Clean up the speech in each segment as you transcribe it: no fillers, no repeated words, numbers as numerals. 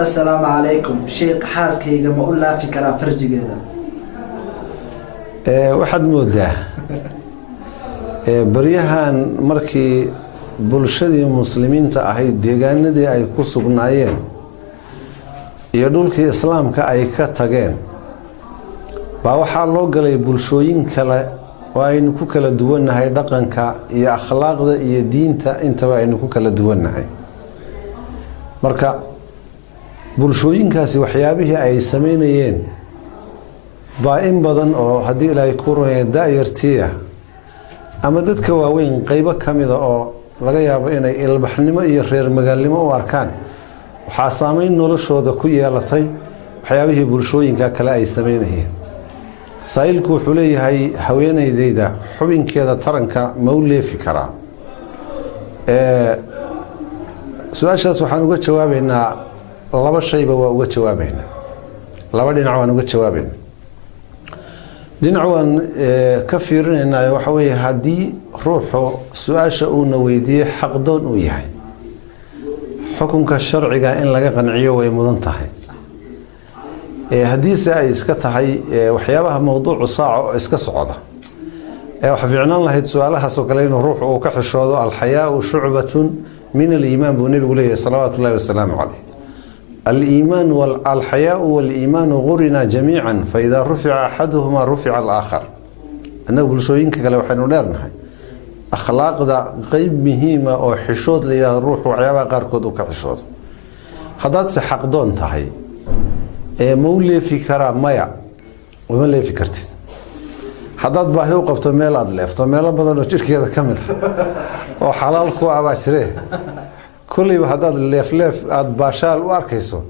السلام عليكم شيخ حاسكيga ma u laafi karaa farjigeeda waxaad moodaa baryahan markii bulshadii muslimiinta ahayd deegaanadii ay ku sugnaayeen iyo dhulkii islaamka ay ka tageen baa waxaa loo galay bulshooyin kale oo aynu ku kala duwannahay dhaqanka iyo akhlaaqda iyo diinta intaba aynu ku kala duwannahay marka bulshooyinkaasi waxyaabihii ay sameynayeen baa in badan oo haddii ilaahay ku runaya da'yartiya ama dadka waaweyn qaybo ka mida oo laga yaabo inay ilbaxnimo iyo reer magaalnimo u arkaan waxaa saameyn noloshooda ku yeelatay waxyaabihii bulshooyinka kale ay sameynayeen saa'ilku wuxuu leeyahay haweenaydayda xubinkeeda taranka ma u leefi karaa su-aashaas waxaan uga jawaabaynaa laba shayba waa uga jawaabaynaa laba dhinac waan uga jawaabaynaa dhinac waan ka fiirinaynaa waxa weeye haddii ruuxu su-aasha uuna weydiiyey xaqdoon uu yahay xukunka sharciga in laga qanciyo way mudan tahay haddiise ay iska tahay waxyaabaha mowduucu saaca oo iska socda waxa fiicnaan lahayd su-aalahaasoo kale inuu ruuxu uu ka xishoodo alxayaau shucbatun min aliimaan buu nebigu leeyahay salawaatu ullahi wasalaamu caleyh الإيمان والحياء والإيمان غرنا جميعا فإذا رفع أحدهما رفع الآخر أنه بلشوينك كلا وحين ولارنها أخلاق ذا قيب مهمة أو حشود لي الروح وعيابا قاركود وكحشود هذا سحق دون تهي مولي في كرام مايا ومولي في كرتين هذا باهي وقفت ميل أدلف ميل بدل وشيرك هذا كمل وحلال كو أباشره كل هذا الليف عاد باشال واركيسو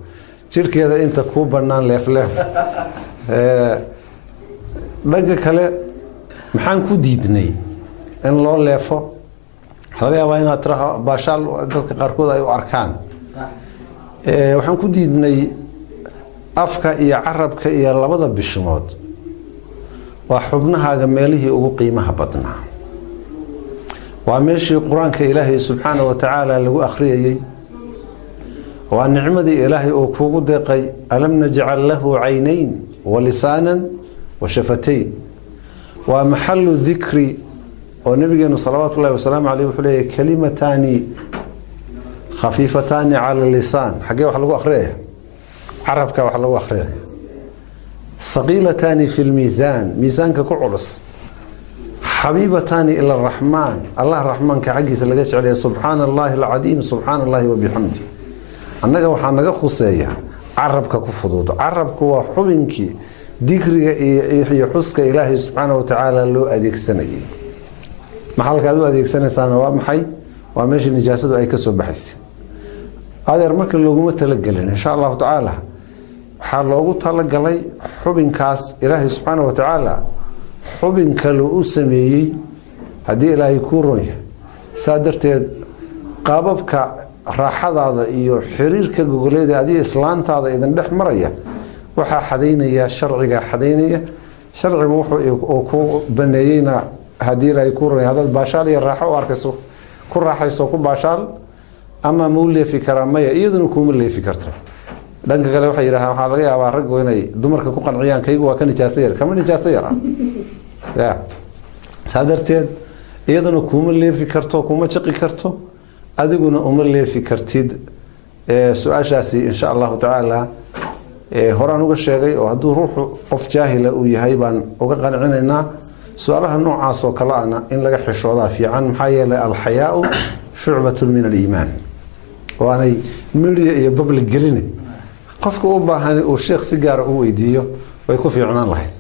jirkeeda inta ku banaan leef dhaga kale maxaan ku diidnay in loo leefo laga yaabaa inaad tiraha baashaal dadka qaarkood ay u arkaan waxaan ku diidnay afka iyo carabka iyo labada bishmood waa xubnahaaga meelihii ugu qiimaha badnaa waa meeshii quraanka ilaahay subxaanahu wa tacaala lagu akhriyay waa nicmadii ilaahay oo kuugu deeqay alam najcal lahu caynayn wa lisaanan wa shafatayn waa maxallu dikri oo nabigeenu salawaatu ullahi wasalaamu caleyh wuxuu leeyahay kalimataani khafiifataani cala lisaan xaggee wax lagu akhriyaya carabka wax lagu akhriyaya saqiilataani fi lmiisaan miisaanka ku culus حبيبتان إلى الرحمن الله الرحمن كعجز لقيت عليه سبحان الله العظيم سبحان الله وبحمده أنك وحنا خصية عربك كفضوض عربك وحبنك ذكرك يحسك إلهي سبحانه وتعالى له أديك سنة محلك هذا أديك سنة ومحي وماشي نجاسة أي كسب بحس هذا يرمك اللقمة تلقلين إن شاء الله تعالى حال لوgu talagalay xubinkaas Ilaahay subhanahu wa ta'ala xubin kale uu sameeyay hadii Ilaahay ku rooyo saadarteed qaababka raaxadaada iyo xiriirka gogoleeda adii islaantaada idan dhex maraya waxa xadeynaya sharciga xadeynaya sharcigu wuxuu ku baneeyayna hadii Ilaahay ku rooyo hadad baashaal iyo raaxo u arkayso ku raaxayso ku baashaal ama muulee fikramaya iyaduna kuma leefi karto dhanka kale waxa yiraahdaa waxa laga yaabaa rag inay dumarka ku qanciyaan kaygu waa kan nijaasayar kama nijaasayar ya saadarteed iyaduna kuma leefi karto kuma jaqi karto adiguna uma leefi kartid su'aashaasi insha Allah ta'ala horaan uga sheegay oo haduu ruuxu qof jaahila uu yahay baan uga qancinaynaa su'aalaha noocaas oo kala ana in laga xishooda fiican maxaa yeelay al-hayaa'u shu'batun min al-iimaan waanay media iyo public gelin qofka u baahan uu sheekh si gaar ah u weydiiyo way ku fiicnaan lahayd